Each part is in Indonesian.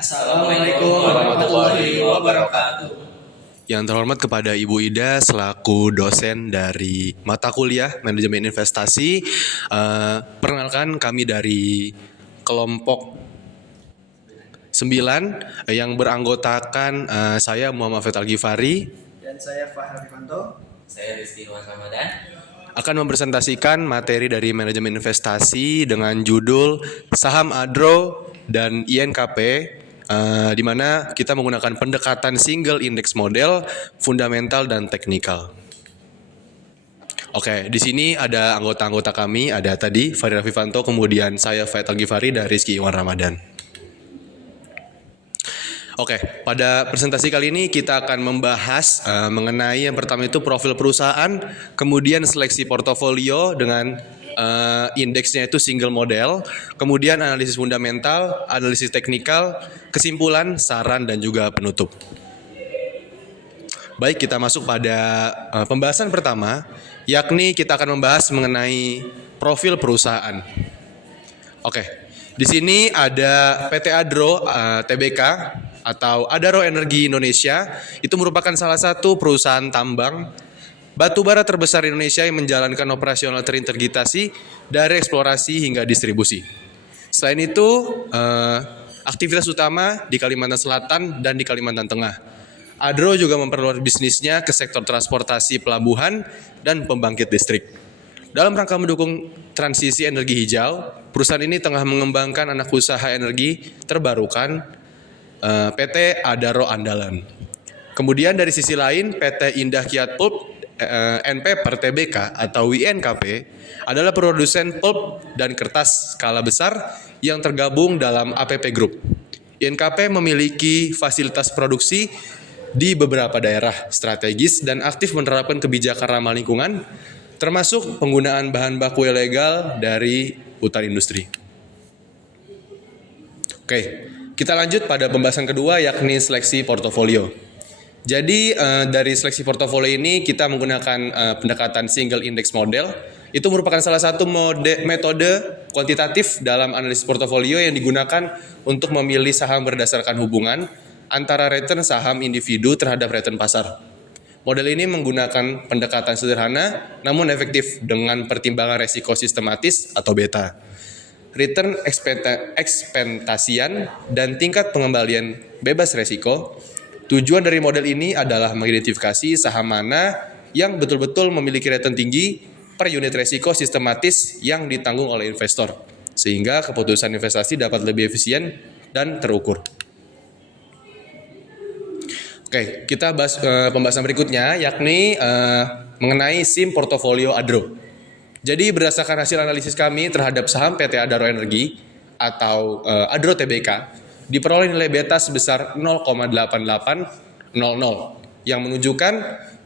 Assalamualaikum warahmatullahi wabarakatuh. Yang terhormat kepada Ibu Ida selaku dosen dari mata kuliah Manajemen Investasi. Perkenalkan kami dari kelompok 9 yang beranggotakan saya Muhammad Fathal Ghifari Dan saya Fahra Rifanto. Saya Rizky Iwan Ramadan. akan mempresentasikan materi dari Manajemen Investasi dengan judul Saham Adro dan INKP, di mana kita menggunakan pendekatan single index model, fundamental dan teknikal. Oke, di sini ada anggota-anggota kami, ada tadi Fahri Rafifanto, kemudian saya Fathal Ghifari dan Rizky Iwan Ramadan. Oke, pada presentasi kali ini kita akan membahas mengenai yang pertama itu profil perusahaan, kemudian seleksi portofolio dengan indeksnya itu single model, kemudian analisis fundamental, analisis teknikal, kesimpulan, saran, dan juga penutup. Baik, kita masuk pada pembahasan pertama, yakni kita akan membahas mengenai profil perusahaan. Oke, di sini ada PT Adro Tbk atau Adaro Energi Indonesia. Itu merupakan salah satu perusahaan tambang batubara terbesar di Indonesia yang menjalankan operasional terintegrasi dari eksplorasi hingga distribusi. Selain itu, aktivitas utama di Kalimantan Selatan dan di Kalimantan Tengah. Adro juga memperluas bisnisnya ke sektor transportasi pelabuhan dan pembangkit listrik. Dalam rangka mendukung transisi energi hijau, perusahaan ini tengah mengembangkan anak usaha energi terbarukan PT Adaro Andalan. Kemudian dari sisi lain, PT Indah Kiat Pulp and Paper Tbk atau INKP adalah produsen pulp dan kertas skala besar yang tergabung dalam APP Group. INKP memiliki fasilitas produksi di beberapa daerah strategis dan aktif menerapkan kebijakan ramah lingkungan, termasuk penggunaan bahan baku ilegal dari hutan industri. Oke, kita lanjut pada pembahasan kedua, yakni seleksi portofolio. Jadi dari seleksi portofolio ini kita menggunakan pendekatan single index model. Itu merupakan salah satu metode kuantitatif dalam analisis portofolio yang digunakan untuk memilih saham berdasarkan hubungan antara return saham individu terhadap return pasar. Model ini menggunakan pendekatan sederhana namun efektif dengan pertimbangan resiko sistematis atau beta, return ekspektasian, dan tingkat pengembalian bebas resiko. Tujuan dari model ini adalah mengidentifikasi saham mana yang betul-betul memiliki return tinggi per unit resiko sistematis yang ditanggung oleh investor, sehingga keputusan investasi dapat lebih efisien dan terukur. Oke, kita bahas pembahasan berikutnya, yakni mengenai SIM portofolio Adro. Jadi berdasarkan hasil analisis kami terhadap saham PT Adaro Energi atau Adro Tbk, diperoleh nilai beta sebesar 0,8800 yang menunjukkan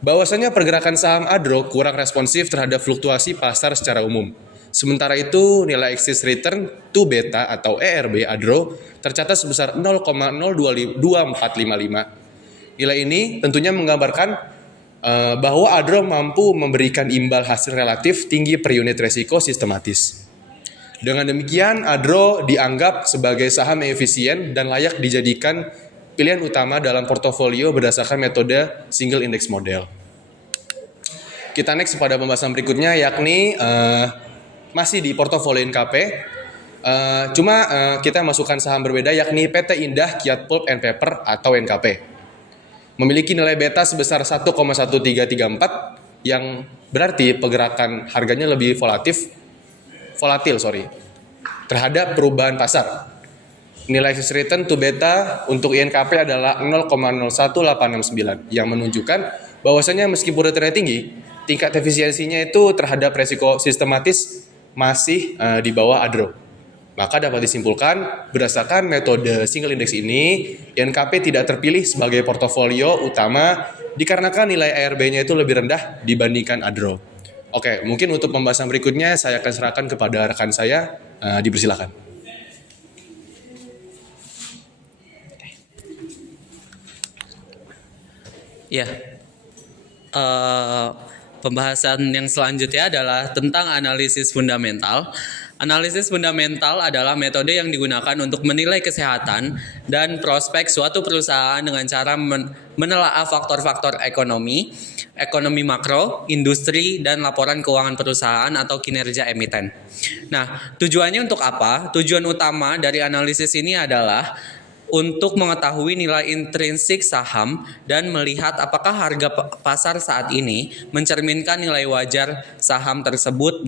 bahwasanya pergerakan saham Adro kurang responsif terhadap fluktuasi pasar secara umum. Sementara itu, nilai excess return to beta atau ERB Adro tercatat sebesar 0,0245. Nilai ini tentunya menggambarkan bahwa Adro mampu memberikan imbal hasil relatif tinggi per unit resiko sistematis. Dengan demikian, Adro dianggap sebagai saham yang efisien dan layak dijadikan pilihan utama dalam portofolio berdasarkan metode single index model. Kita next pada pembahasan berikutnya, yakni masih di portofolio INKP. Kita masukkan saham berbeda, yakni PT Indah Kiat Pulp and Paper atau INKP. Memiliki nilai beta sebesar 1,1334 yang berarti pergerakan harganya lebih volatil terhadap perubahan pasar. Nilai excess return to beta untuk INKP adalah 0,01869 yang menunjukkan bahwasanya meskipun returnnya tinggi, tingkat efisiensinya itu terhadap resiko sistematis masih di bawah Adro. Maka dapat disimpulkan, berdasarkan metode single index ini, INKP tidak terpilih sebagai portofolio utama dikarenakan nilai ARB-nya itu lebih rendah dibandingkan Adro. Oke, mungkin untuk pembahasan berikutnya saya akan serahkan kepada rekan saya, dipersilakan. Ya, pembahasan yang selanjutnya adalah tentang analisis fundamental. Analisis fundamental adalah metode yang digunakan untuk menilai kesehatan dan prospek suatu perusahaan dengan cara menelaah faktor-faktor ekonomi, ekonomi makro, industri, dan laporan keuangan perusahaan atau kinerja emiten. Nah, tujuannya untuk apa? Tujuan utama dari analisis ini adalah untuk mengetahui nilai intrinsik saham dan melihat apakah harga pasar saat ini mencerminkan nilai wajar saham tersebut.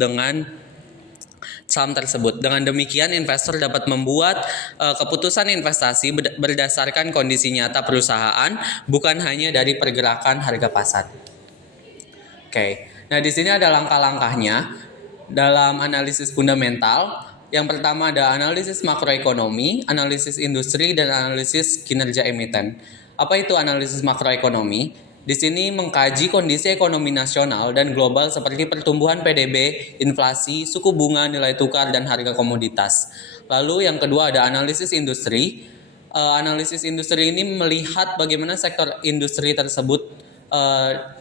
Dengan demikian, investor dapat membuat keputusan investasi berdasarkan kondisi nyata perusahaan, bukan hanya dari pergerakan harga pasar. Oke, nah di sini ada langkah-langkahnya dalam analisis fundamental. Yang pertama ada analisis makroekonomi, analisis industri, dan analisis kinerja emiten. Apa itu analisis makroekonomi? Di sini mengkaji kondisi ekonomi nasional dan global seperti pertumbuhan PDB, inflasi, suku bunga, nilai tukar, dan harga komoditas. Lalu yang kedua ada analisis industri. Analisis industri ini melihat bagaimana sektor industri tersebut,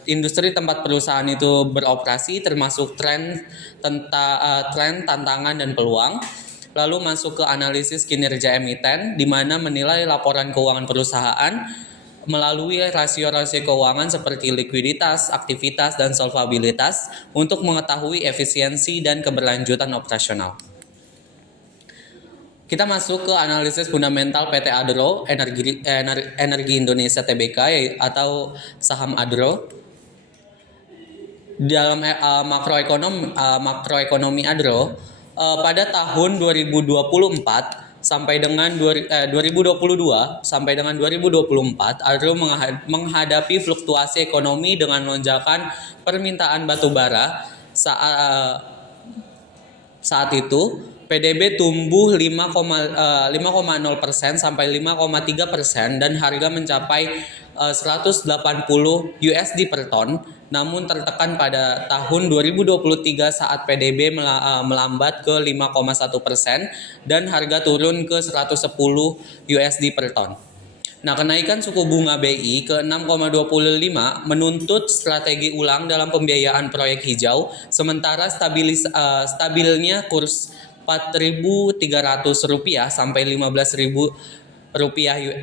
industri tempat perusahaan itu beroperasi, termasuk tren, tantangan, dan peluang. Lalu masuk ke analisis kinerja emiten, di mana menilai laporan keuangan perusahaan melalui rasio-rasio keuangan seperti likuiditas, aktivitas, dan solvabilitas untuk mengetahui efisiensi dan keberlanjutan operasional. Kita masuk ke analisis fundamental PT Adro Energi Indonesia Tbk atau saham Adro. Dalam makroekonomi Adro, pada tahun 2024 sampai dengan 2022 sampai dengan 2024, Adro menghadapi fluktuasi ekonomi dengan lonjakan permintaan batu bara. Saat itu PDB tumbuh 5,0% sampai 5,3% dan harga mencapai 180 USD per ton. Namun tertekan pada tahun 2023 saat PDB melambat ke 5,1% dan harga turun ke 110 USD per ton. Nah, kenaikan suku bunga BI ke 6,25 menuntut strategi ulang dalam pembiayaan proyek hijau, sementara stabilnya kurs Rp4.300 sampai Rp15.000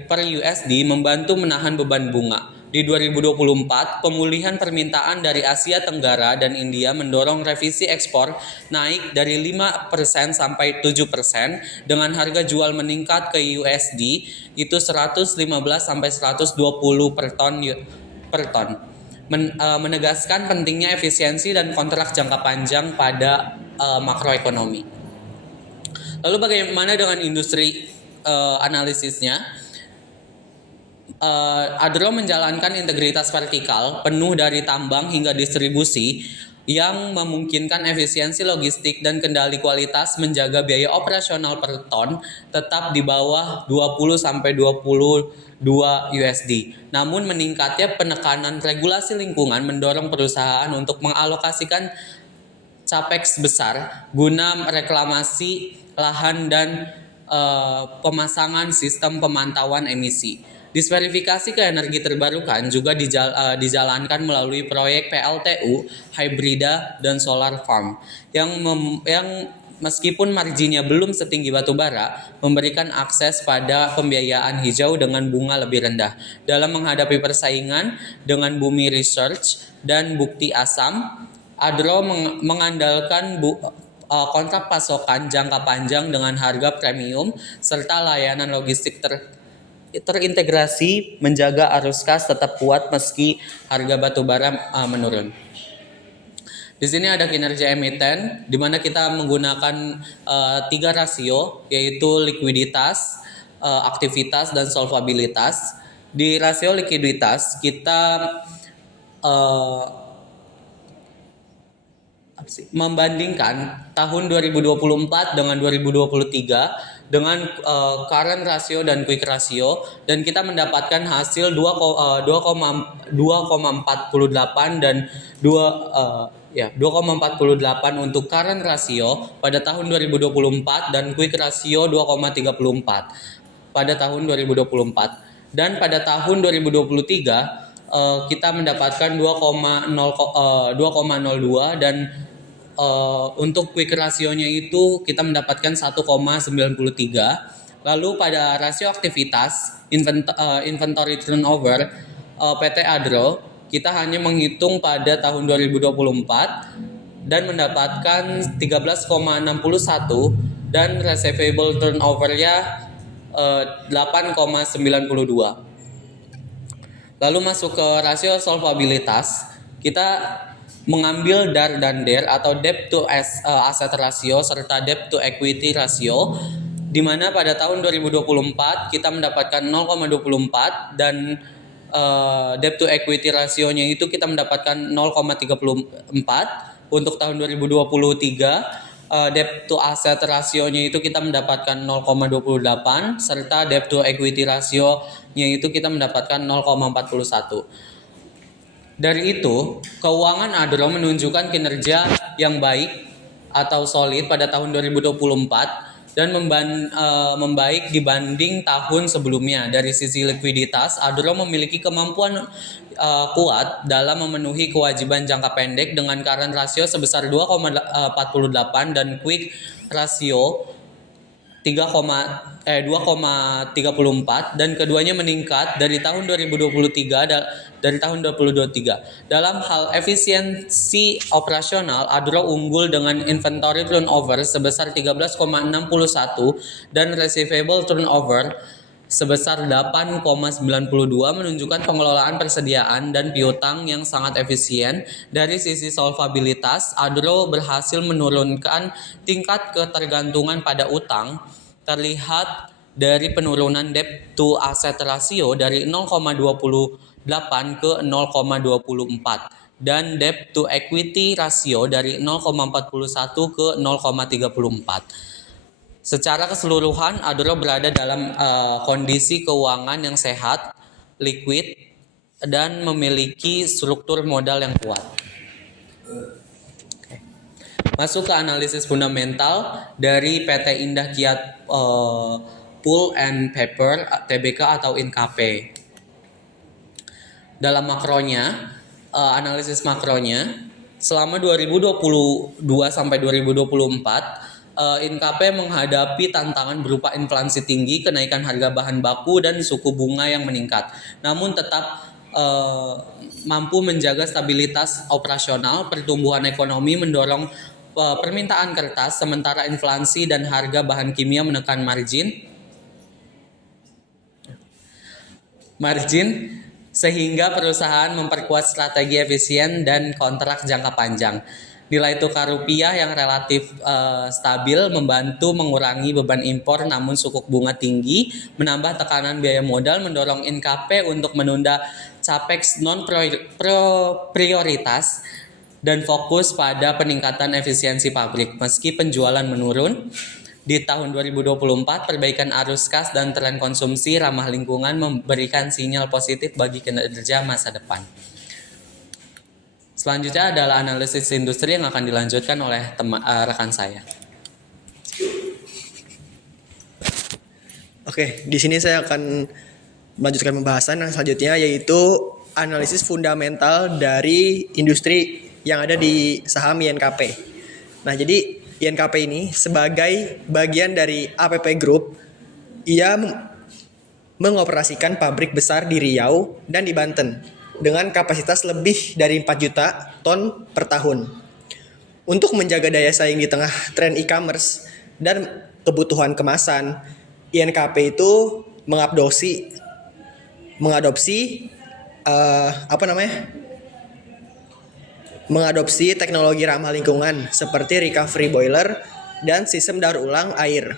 per USD membantu menahan beban bunga. Di 2024, pemulihan permintaan dari Asia Tenggara dan India mendorong revisi ekspor naik dari 5% sampai 7% dengan harga jual meningkat ke USD itu 115 sampai 120 per ton. Menegaskan pentingnya efisiensi dan kontrak jangka panjang pada makroekonomi. Lalu bagaimana dengan industri analisisnya? Adro menjalankan integritas vertikal penuh dari tambang hingga distribusi yang memungkinkan efisiensi logistik dan kendali kualitas, menjaga biaya operasional per ton tetap di bawah 20 sampai 22 USD. Namun meningkatnya penekanan regulasi lingkungan mendorong perusahaan untuk mengalokasikan capex besar guna reklamasi lahan dan pemasangan sistem pemantauan emisi. Disverifikasi ke energi terbarukan juga dijalankan melalui proyek PLTU, hibrida, dan solar farm yang meskipun marginnya belum setinggi batu bara, memberikan akses pada pembiayaan hijau dengan bunga lebih rendah. Dalam menghadapi persaingan dengan Bumi Research dan Bukti Asam, Adro mengandalkan kontrak pasokan jangka panjang dengan harga premium serta layanan logistik terintegrasi, menjaga arus kas tetap kuat meski harga batu bara menurun. Di sini ada kinerja emiten, di mana kita menggunakan 3 rasio, yaitu likuiditas, aktivitas, dan solvabilitas. Di rasio likuiditas kita membandingkan tahun 2024 dengan 2023 dengan current ratio dan quick ratio, dan kita mendapatkan hasil 2,48 dan 2,48 untuk current ratio pada tahun 2024 dan quick ratio 2,34 pada tahun 2024. Dan pada tahun 2023 kita mendapatkan 2,02 dan untuk quick rasionya itu kita mendapatkan 1,93. Lalu pada rasio aktivitas inventory turnover PT Adro kita hanya menghitung pada tahun 2024 dan mendapatkan 13,61 dan receivable turnover-nya 8,92. Lalu masuk ke rasio solvabilitas, kita mengambil DAR dan DER atau debt to asset ratio serta debt to equity ratio, di mana pada tahun 2024 kita mendapatkan 0,24 dan debt to equity rasionya itu kita mendapatkan 0,34. Untuk tahun 2023 debt to asset rasionya itu kita mendapatkan 0,28 serta debt to equity rasionya itu kita mendapatkan 0,41. Dari itu, keuangan Adro menunjukkan kinerja yang baik atau solid pada tahun 2024 dan membaik dibanding tahun sebelumnya. Dari sisi likuiditas, Adro memiliki kemampuan kuat dalam memenuhi kewajiban jangka pendek dengan current ratio sebesar 2,48 dan quick ratio 2,34 dan keduanya meningkat dari tahun 2023 dari tahun 2023. Dalam hal efisiensi operasional, Adro unggul dengan inventory turnover sebesar 13,61 dan receivable turnover sebesar 8,92 menunjukkan pengelolaan persediaan dan piutang yang sangat efisien. Dari sisi solvabilitas, Adro berhasil menurunkan tingkat ketergantungan pada utang, terlihat dari penurunan debt to asset ratio dari 0,28 ke 0,24 dan debt to equity ratio dari 0,41 ke 0,34. Secara keseluruhan, Adro berada dalam kondisi keuangan yang sehat, liquid, dan memiliki struktur modal yang kuat. Masuk ke analisis fundamental dari PT Indah Kiat Pulp and Paper Tbk atau INKP. Dalam makronya, analisis makronya, selama 2022 sampai 2024, INKP menghadapi tantangan berupa inflasi tinggi, kenaikan harga bahan baku, dan suku bunga yang meningkat. Namun tetap mampu menjaga stabilitas operasional. Pertumbuhan ekonomi mendorong permintaan kertas, sementara inflasi dan harga bahan kimia menekan margin sehingga perusahaan memperkuat strategi efisien dan kontrak jangka panjang. Nilai tukar rupiah yang relatif stabil membantu mengurangi beban impor, namun suku bunga tinggi menambah tekanan biaya modal mendorong INKP untuk menunda capex non prioritas dan fokus pada peningkatan efisiensi pabrik. Meski penjualan menurun di tahun 2024, perbaikan arus kas dan tren konsumsi ramah lingkungan memberikan sinyal positif bagi kinerja masa depan. Selanjutnya adalah analisis industri yang akan dilanjutkan oleh rekan saya. Oke, di sini saya akan melanjutkan pembahasan yang selanjutnya, yaitu analisis fundamental dari industri yang ada di saham INKP. Nah, jadi INKP ini sebagai bagian dari APP Group, ia mengoperasikan pabrik besar di Riau dan di Banten dengan kapasitas lebih dari 4 juta ton per tahun. Untuk menjaga daya saing di tengah tren e-commerce dan kebutuhan kemasan, INKP itu mengadopsi teknologi ramah lingkungan seperti recovery boiler dan sistem daur ulang air.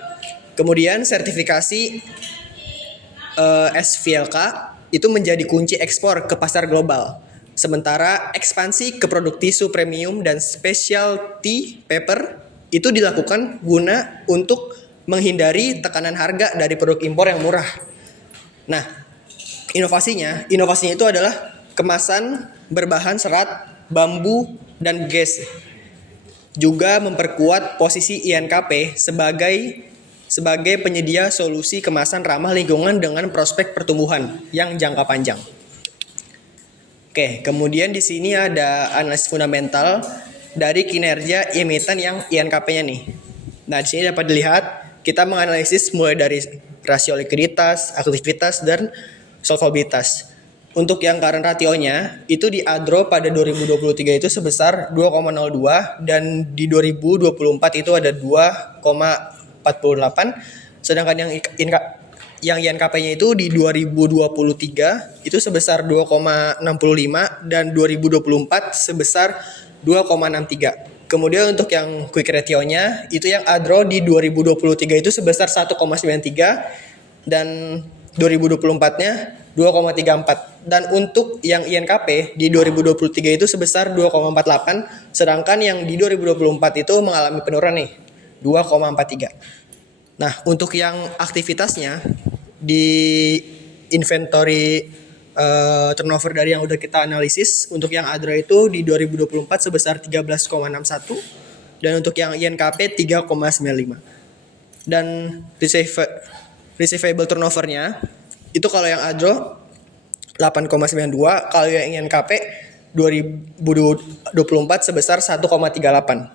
Kemudian sertifikasi SVLK itu menjadi kunci ekspor ke pasar global. Sementara ekspansi ke produk tisu premium dan specialty paper itu dilakukan guna untuk menghindari tekanan harga dari produk impor yang murah. Nah, inovasinya itu adalah kemasan berbahan serat, bambu, dan gas. Juga memperkuat posisi INKP sebagai penyedia solusi kemasan ramah lingkungan dengan prospek pertumbuhan yang jangka panjang. Oke, kemudian di sini ada analisis fundamental dari kinerja emiten yang INKP-nya nih. Nah, di sini dapat dilihat kita menganalisis mulai dari rasio likuiditas, aktivitas, dan solvabilitas. Untuk yang current ratio-nya itu di ADRO pada 2023 itu sebesar 2,02 dan di 2024 itu ada 2,48. Sedangkan yang INKP-nya itu di 2023 itu sebesar 2,65 dan 2024 sebesar 2,63. Kemudian untuk yang quick ratio-nya itu yang ADRO di 2023 itu sebesar 1,93 dan 2024-nya 2,34. Dan untuk yang INKP di 2023 itu sebesar 2,48, sedangkan yang di 2024 itu mengalami penurunan nih, 2,43. Nah, untuk yang aktivitasnya di inventory turnover dari yang udah kita analisis, untuk yang ADRO itu di 2024 sebesar 13,61 dan untuk yang INKP 3,95. Dan receivable turnovernya itu kalau yang ADRO 8,92, kalau yang INKP 2024 sebesar 1,38.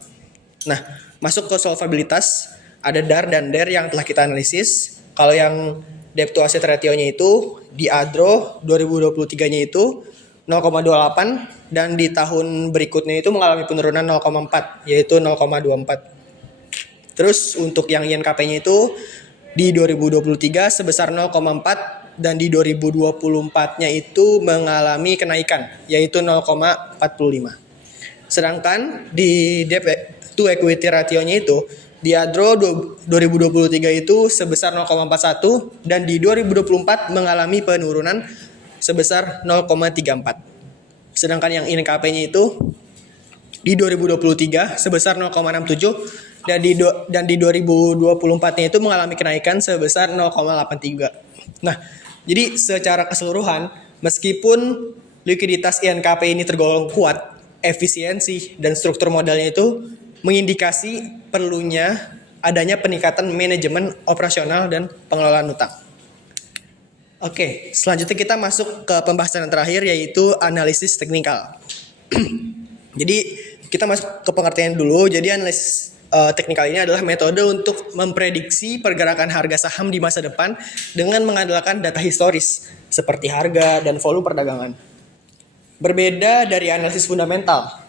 Nah, masuk ke solvabilitas, ada DAR dan DER yang telah kita analisis. Kalau yang debt to asset ratio-nya itu di ADRO 2023-nya itu 0,28 dan di tahun berikutnya itu mengalami penurunan 0,4 yaitu 0,24. Terus untuk yang INKP-nya itu di 2023 sebesar 0,4 dan di 2024-nya itu mengalami kenaikan yaitu 0,45. Sedangkan di debt to equity ratio-nya itu di ADRO 2023 itu sebesar 0,41 dan di 2024 mengalami penurunan sebesar 0,34. Sedangkan yang INKP-nya itu di 2023 sebesar 0,67 dan di 2024-nya itu mengalami kenaikan sebesar 0,83. Nah, jadi secara keseluruhan meskipun likuiditas INKP ini tergolong kuat, efisiensi dan struktur modalnya itu mengindikasi perlunya adanya peningkatan manajemen operasional dan pengelolaan utang. Oke, selanjutnya kita masuk ke pembahasan yang terakhir yaitu analisis teknikal. Jadi kita masuk ke pengertian dulu. Jadi analisis teknikal ini adalah metode untuk memprediksi pergerakan harga saham di masa depan dengan mengandalkan data historis seperti harga dan volume perdagangan. Berbeda dari analisis fundamental.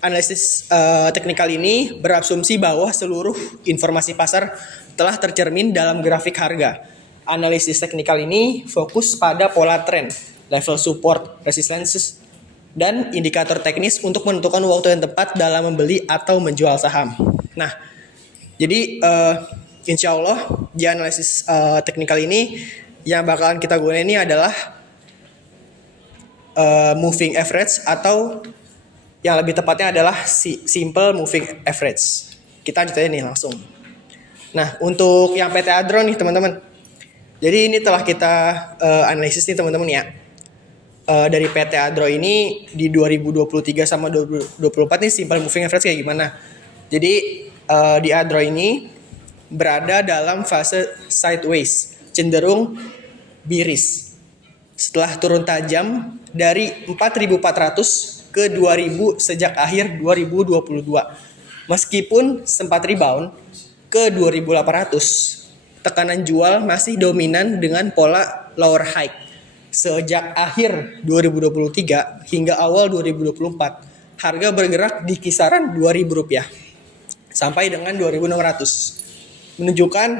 Analisis teknikal ini berasumsi bahwa seluruh informasi pasar telah tercermin dalam grafik harga. Analisis teknikal ini fokus pada pola tren, level support, resistance, dan indikator teknis untuk menentukan waktu yang tepat dalam membeli atau menjual saham. Nah, jadi insya Allah di analisis teknikal ini yang bakalan kita gunakan ini adalah moving average atau yang lebih tepatnya adalah simple moving average. Kita lanjut aja nih langsung. Nah, untuk yang PT ADRO nih teman-teman. Jadi ini telah kita analisis nih teman-teman ya. Dari PT ADRO ini di 2023 sama 2024 nih simple moving average kayak gimana. Jadi di ADRO ini berada dalam fase sideways, cenderung bearish. Setelah turun tajam dari 4.400 ke 2000 sejak akhir 2022. Meskipun sempat rebound ke 2800, tekanan jual masih dominan dengan pola lower high. Sejak akhir 2023 hingga awal 2024, harga bergerak di kisaran Rp2.000 sampai dengan 2.600. Menunjukkan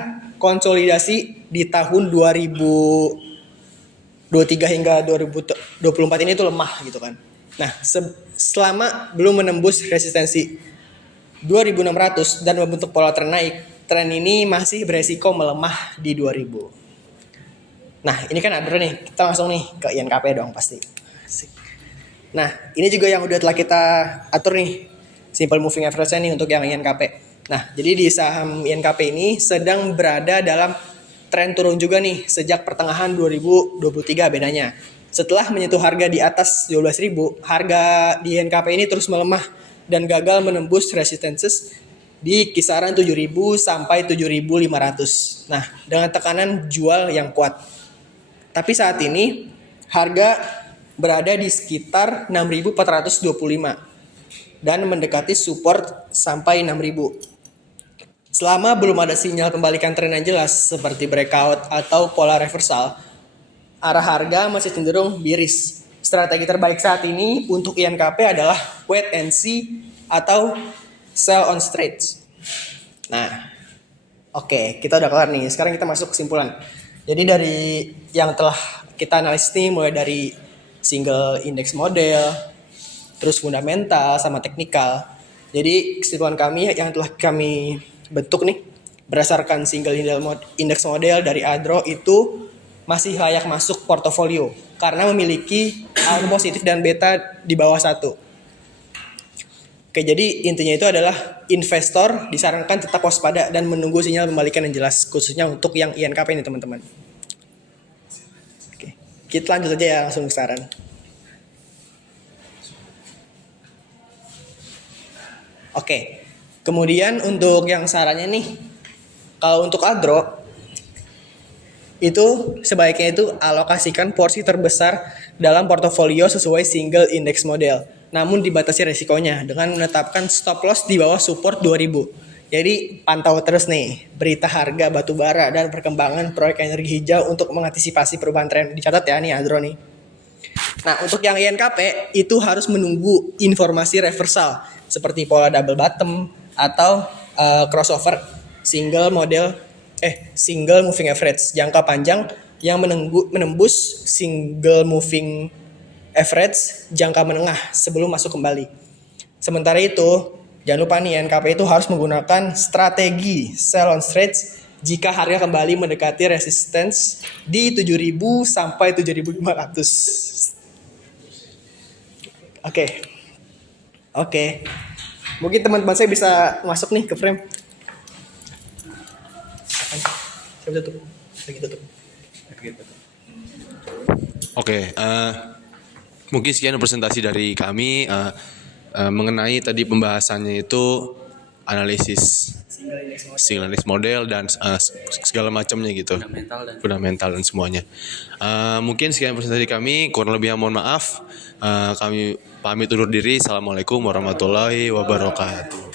konsolidasi di tahun 2023 hingga 2024 ini tuh lemah gitu kan. Nah, selama belum menembus resistensi 2.600 dan membentuk pola tren naik, tren ini masih beresiko melemah di 2.000. Nah, ini kan ADRO nih, kita langsung nih ke INKP dong pasti. Nah, ini juga yang udah telah kita atur nih, simple moving average nih untuk yang INKP. Nah, jadi di saham INKP ini sedang berada dalam tren turun juga nih sejak pertengahan 2023 bedanya. Setelah menyentuh harga di atas 12.000, harga di INKP ini terus melemah dan gagal menembus resistences di kisaran 7.000 sampai 7.500. Nah, dengan tekanan jual yang kuat. Tapi saat ini harga berada di sekitar 6.425. dan mendekati support sampai 6000. Selama belum ada sinyal pembalikan tren yang jelas seperti breakout atau pola reversal, arah harga masih cenderung bearish. Strategi terbaik saat ini untuk INKP adalah wait and see atau sell on trades. Nah, oke, kita udah kelar nih. Sekarang kita masuk kesimpulan. Jadi dari yang telah kita analisis nih, mulai dari single index model, terus fundamental sama teknikal. Jadi kesimpulan kami yang telah kami bentuk nih berdasarkan single index model dari Adro itu masih layak masuk portofolio karena memiliki alpha positif dan beta di bawah 1. Oke, jadi intinya itu adalah investor disarankan tetap waspada dan menunggu sinyal pembalikan yang jelas, khususnya untuk yang INKP ini teman-teman. Oke, kita lanjut aja ya langsung ke saran. Oke, kemudian untuk yang sarannya nih, kalau untuk Adro itu sebaiknya itu alokasikan porsi terbesar dalam portofolio sesuai single index model. Namun dibatasi resikonya dengan menetapkan stop loss di bawah support 2000. Jadi pantau terus nih berita harga batu bara dan perkembangan proyek energi hijau untuk mengantisipasi perubahan tren. Dicatat ya nih Adro nih. Nah, untuk yang INKP itu harus menunggu informasi reversal seperti pola double bottom atau crossover single moving average jangka panjang yang menembus single moving average jangka menengah sebelum masuk kembali. Sementara itu, jangan lupa nih INKP itu harus menggunakan strategi sell on trades jika harga kembali mendekati resistance di 7.000 sampai 7.500. Oke. Mungkin teman-teman saya bisa masuk nih ke frame. Saya bisa tutup. Oke, mungkin sekian presentasi dari kami mengenai tadi pembahasannya itu analisis single index model dan segala macamnya gitu, fundamental dan semuanya. Mungkin sekian presentasi kami, kurang lebihnya mohon maaf. Kami pamit undur diri. Assalamualaikum warahmatullahi wabarakatuh.